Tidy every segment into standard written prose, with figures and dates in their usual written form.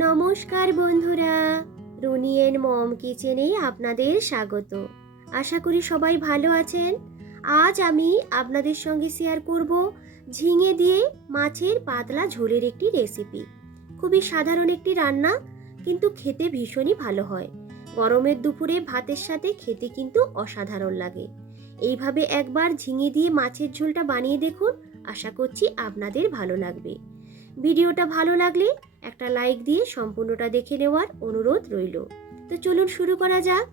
নমস্কার বন্ধুরা, Rooney and মম কিচেনে আপনাদের স্বাগত। আশা করি সবাই ভালো আছেন। আজ আমি আপনাদের সঙ্গে শেয়ার করব ঝিঙে দিয়ে মাছের পাতলা ঝোলের একটি রেসিপি। খুবই সাধারণ একটি রান্না, কিন্তু খেতে ভীষণই ভালো হয়। গরমের দুপুরে ভাতের সাথে খেতে কিন্তু অসাধারণ লাগে। এইভাবে একবার ঝিঙে দিয়ে মাছের ঝোলটা বানিয়ে দেখুন, আশা করছি আপনাদের ভালো লাগবে। ভিডিওটা ভালো লাগলে একটা লাইক দিয়ে সম্পূর্ণটা দেখে নেওয়ার অনুরোধ রইল। তো চলুন শুরু করা যাক।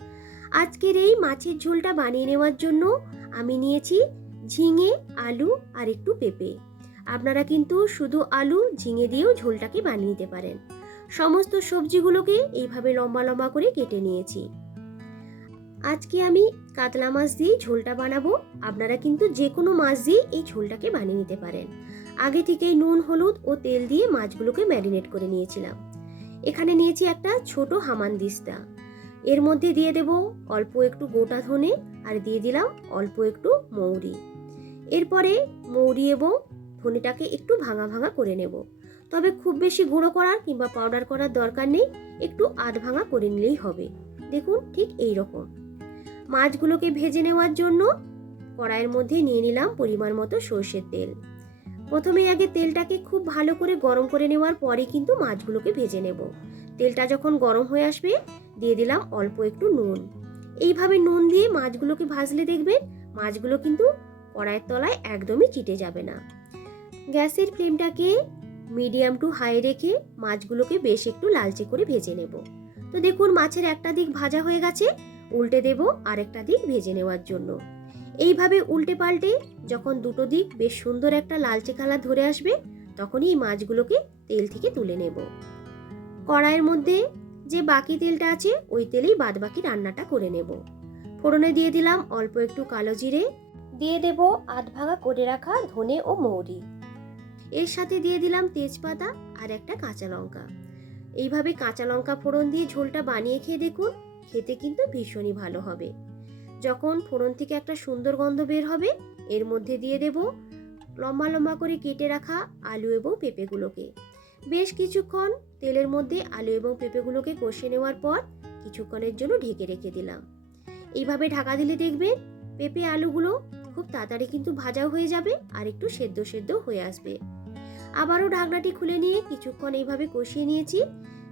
আজকের এই মাছের ঝোলটা বানিয়ে নেওয়ার জন্য আমি নিয়েছি ঝিঙে, আলু আর একটু পেঁপে। আপনারা কিন্তু শুধু আলু ঝিঙে দিয়েও ঝোলটাকে বানিয়ে নিতে পারেন। সমস্ত সবজিগুলোকে এইভাবে লম্বা লম্বা করে কেটে নিয়েছি। আজকে আমি কাতলা মাছ দিয়ে ঝোলটা বানাবো। আপনারা কিন্তু যে কোনো মাছ দিয়ে এই ঝোলটাকে বানিয়ে নিতে পারেন। আগে থেকেই নুন, হলুদ ও তেল দিয়ে মাছগুলোকে ম্যারিনেট করে নিয়েছিলাম। এখানে নিয়েছি একটা ছোট হামানদিস্তা। এর মধ্যে দিয়ে দেব অল্প একটু গোটা ধনে আর দিয়ে দিলাম অল্প একটু মৌরি। এরপরে মৌরি এবং ধনেটাকে একটু ভাঙা ভাঙা করে নেব। তবে খুব বেশি গুঁড়ো করার কিংবা পাউডার করার দরকার নেই, একটু আধ ভাঙা করে নিলেই হবে। দেখুন ঠিক এই রকম। মাছগুলোকে ভেজে নেওয়ার জন্য কড়াইয়ের মধ্যে নিয়ে নিলাম পরিমাণ মতো সর্ষের তেল। প্রথমে আগে তেলটাকে খুব ভালো করে গরম করে নেওয়ার পরে কিন্তু মাছগুলোকে ভেজে নেব। তেলটা যখন গরম হয়ে আসবে দিয়ে দিলাম অল্প একটু নুন। এইভাবে নুন দিয়ে মাছগুলোকে ভাজলে দেখবেন মাছগুলো কিন্তু কড়াইয়ের তলায় একদমই চিটে যাবে না। গ্যাসের ফ্লেমটাকে মিডিয়াম টু হাই রেখে মাছগুলোকে বেশ একটু লালচে করে ভেজে নেব। তো দেখুন মাছের একটা দিক ভাজা হয়ে গেছে, উল্টে দেব আরেকটা দিক ভেজে নেওয়ার জন্য। এইভাবে উল্টে পাল্টে যখন দুটো দিক বেশ সুন্দর একটা লালচে কালার ধরে আসবে তখনই এই মাছগুলোকে তেল থেকে তুলে নেব। কড়াইয়ের মধ্যে যে বাকি তেলটা আছে ওই তেলেই বাদ বাকি রান্নাটা করে নেব। ফোড়নে দিয়ে দিলাম অল্প একটু কালো জিরে, দিয়ে দেব আধ ভাঙা করে রাখা ধনে ও মৌরি। এর সাথে দিয়ে দিলাম তেজপাতা আর একটা কাঁচা লঙ্কা। এইভাবে কাঁচা লঙ্কা ফোড়ন দিয়ে ঝোলটা বানিয়ে খেয়ে দেখুন, খেতে কিন্তু ভীষণই ভালো হবে। যখন ফোড়ন থেকে একটা সুন্দর গন্ধ বের হবে এর মধ্যে দিয়ে দেব লম্বা লম্বা করে কেটে রাখা আলু এবং পেঁপেগুলোকে। বেশ কিছুক্ষণ তেলের মধ্যে আলু এবং পেঁপেগুলোকে কষে নেওয়ার পর কিছুক্ষণের জন্য ঢেকে রেখে দিলাম। এইভাবে ঢাকা দিলে দেখবেন পেঁপে আলুগুলো খুব তাড়াতাড়ি কিন্তু ভাজাও হয়ে যাবে আর একটু সেদ্ধ সেদ্ধ হয়ে আসবে। আবারও ঢাকনাটি খুলে নিয়ে কিছুক্ষণ এইভাবে কষিয়ে নিয়েছি।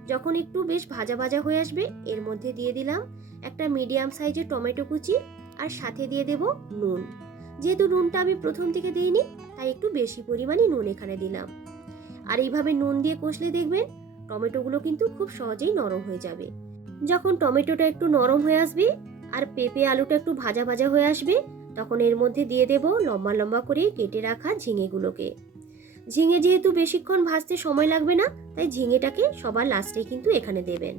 যখন একটু বেশ ভাজা ভাজা হয়ে আসবে এর মধ্যে দিয়ে দিলাম একটা মিডিয়াম সাইজের টমেটো কুচি আর সাথে দিয়ে দেব নুন। যেহেতু নুনটা আমি প্রথম থেকে দিইনি তাই একটু বেশি পরিমাণে নুন এখানে দিলাম। আর এইভাবে নুন দিয়ে কষলে দেখবেন টমেটোগুলো কিন্তু খুব সহজেই নরম হয়ে যাবে। যখন টমেটোটা একটু নরম হয়ে আসবে আর পেঁপে আলুটা একটু ভাজা ভাজা হয়ে আসবে তখন এর মধ্যে দিয়ে দেব লম্বা লম্বা করে কেটে রাখা ঝিঙেগুলোকে। ঝিঙে যেহেতু বেশিক্ষণ ভাজতে সময় লাগবে না তাই ঝিঙেটাকে সবার লাস্টে কিন্তু এখানে দেবেন।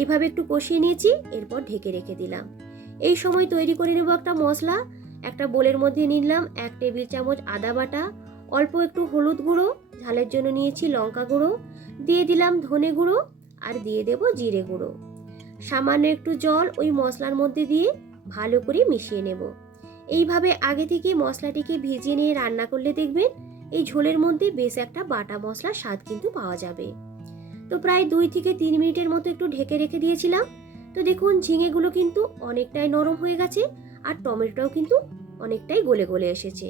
এইভাবে একটু কষিয়ে নিয়েছি, এরপর ঢেকে রেখে দিলাম। এই সময় তৈরি করে নেব একটা মশলা। একটা বোলের মধ্যে নিলাম 1 টেবিল চামচ আদা বাটা, অল্প একটু হলুদ গুঁড়ো, ঝালের জন্য নিয়েছি লঙ্কা গুঁড়ো, দিয়ে দিলাম ধনে গুঁড়ো আর দিয়ে দেব জিরে গুঁড়ো। সামান্য একটু জল ওই মশলার মধ্যে দিয়ে ভালো করে মিশিয়ে নেব। এইভাবে আগে থেকে মশলাটিকে ভিজিয়ে নিয়ে রান্না করলে দেখবেন এই ঝোলের মধ্যে বেশ একটা বাটা মশলার স্বাদ কিন্তু পাওয়া যাবে। তো প্রায় 2 থেকে 3 মিনিটের মতো একটু ঢেকে রেখে দিয়েছিলাম। তো দেখুন ঝিঙেগুলো কিন্তু অনেকটাই নরম হয়ে গেছে আর টমেটোটাও কিন্তু অনেকটাই গলে গলে এসেছে।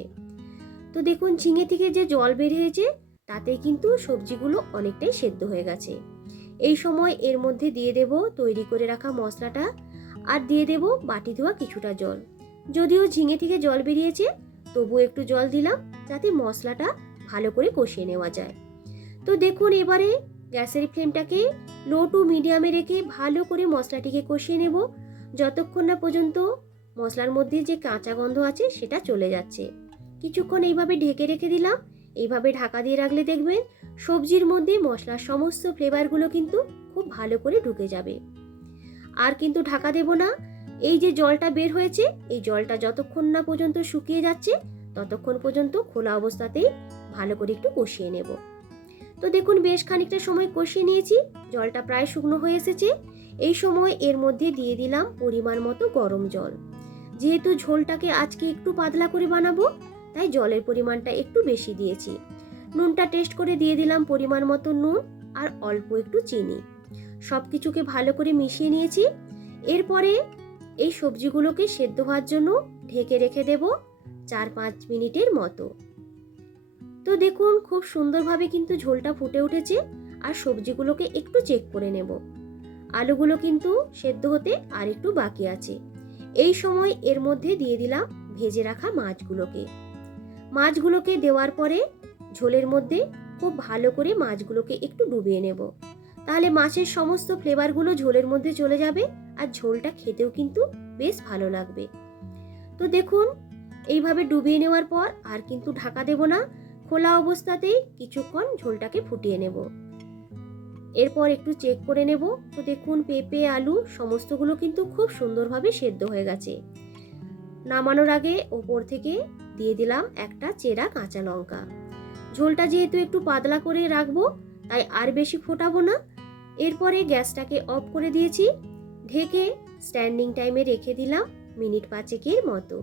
তো দেখুন ঝিঙে থেকে যে জল বের হয়েছে তাতেই কিন্তু সবজিগুলো অনেকটাই সেদ্ধ হয়ে গেছে। এই সময় এর মধ্যে দিয়ে দেব তৈরি করে রাখা মশলাটা আর দিয়ে দেব বাটি ধোয়া কিছুটা জল। যদিও ঝিঙে থেকে জল বেরিয়েছে তবু একটু জল দিলাম যাতে মশলাটা ভালো করে কষিয়ে নেওয়া যায়। তো দেখুন এবারে গ্যাসের ফ্লেমটাকে লো টু মিডিয়ামে রেখে ভালো করে মশলাটিকে কষিয়ে নেব যতক্ষণ না পর্যন্ত মশলার মধ্যে যে কাঁচা গন্ধ আছে সেটা চলে যাচ্ছে। কিছুক্ষণ এইভাবে ঢেকে রেখে দিলাম। এইভাবে ঢাকা দিয়ে রাখলে দেখবেন সবজির মধ্যে মশলার সমস্ত ফ্লেভারগুলো কিন্তু খুব ভালো করে ঢুকে যাবে। আর কিন্তু ঢাকা দেব না। এই যে জলটা বের হয়েছে এই জলটা যতক্ষণ না পর্যন্ত শুকিয়ে যাচ্ছে ততক্ষণ পর্যন্ত খোলা অবস্থাতেই ভালো করে একটু কষিয়ে নেব। তো দেখুন বেশ খানিকটা সময় কষিয়ে নিয়েছি, জলটা প্রায় শুকনো হয়ে এসেছে। এই সময় এর মধ্যে দিয়ে দিলাম পরিমাণ মতো গরম জল। যেহেতু ঝোলটাকে আজকে একটু পাতলা করে বানাবো তাই জলের পরিমাণটা একটু বেশি দিয়েছি। নুনটা টেস্ট করে দিয়ে দিলাম পরিমাণ মতো নুন আর অল্প একটু চিনি। সব কিছুকে ভালো করে মিশিয়ে নিয়েছি। এরপরে এই সবজিগুলোকে সেদ্ধ হওয়ার জন্য ঢেকে রেখে দেব 4-5 মিনিটের মতো। তো দেখুন খুব সুন্দরভাবে কিন্তু ঝোলটা ফুটে উঠেছে। আর সবজিগুলোকে একটু চেক করে নেব। আলুগুলো কিন্তু সেদ্ধ হতে আর একটু বাকি আছে। এই সময় এর মধ্যে দিয়ে দিলাম ভেজে রাখা মাছগুলোকে। মাছগুলোকে দেওয়ার পরে ঝোলের মধ্যে খুব ভালো করে মাছগুলোকে একটু ডুবিয়ে নেব। তাহলে মাছের সমস্ত ফ্লেভারগুলো ঝোলের মধ্যে চলে যাবে আর ঝোলটা খেতেও কিন্তু বেশ ভালো লাগবে। তো দেখুন এইভাবে ডুবিয়ে নেওয়ার পর আর কিন্তু ঢাকা দেব না, খোলা অবস্থাতেই কিছুক্ষণ ঝোলটাকে ফুটিয়ে নেব। এরপর একটু চেক করে নেব। তো দেখুন পেঁপে আলু সমস্তগুলো কিন্তু খুব সুন্দরভাবে সেদ্ধ হয়ে গেছে। নামানোর আগে ওপর থেকে দিয়ে দিলাম একটা চেরা কাঁচা লঙ্কা। ঝোলটা যেহেতু একটু পাতলা করে রাখবো তাই আর বেশি ফোটাবো না। এরপরে গ্যাসটাকে অফ করে দিয়েছি। ঢেকে স্ট্যান্ডিং টাইমে রেখে দিলাম মিনিট 5 মতো।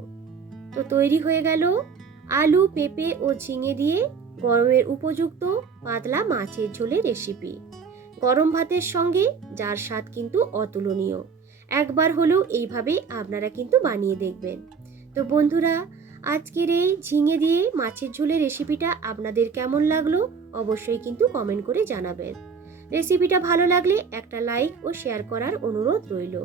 তো তৈরি হয়ে গেল আলু পেঁপে ও ঝিঙে দিয়ে গরমের উপযুক্ত পাতলা মাছের ঝোলের রেসিপি। গরম ভাতের সঙ্গে যার স্বাদ কিন্তু অতুলনীয়। একবার হলেও এইভাবে আপনারা কিন্তু বানিয়ে দেখবেন। তো বন্ধুরা, আজকের এই ঝিঙে দিয়ে মাছের ঝোলের রেসিপিটা আপনাদের কেমন লাগলো অবশ্যই কিন্তু কমেন্ট করে জানাবেন। রেসিপিটা ভালো লাগলে একটা লাইক ও শেয়ার করার অনুরোধ রইল।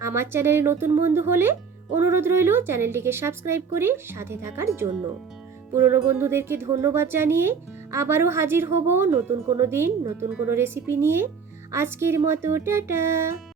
আমার চ্যানেলে নতুন বন্ধু হলে অনুরোধ রইল চ্যানেলটিকে সাবস্ক্রাইব করে সাথে থাকার জন্য। পুরনো বন্ধুদেরকে ধন্যবাদ জানিয়ে আবারও হাজির হব নতুন কোনো দিন নতুন কোনো রেসিপি নিয়ে। আজকের মতো টাটা।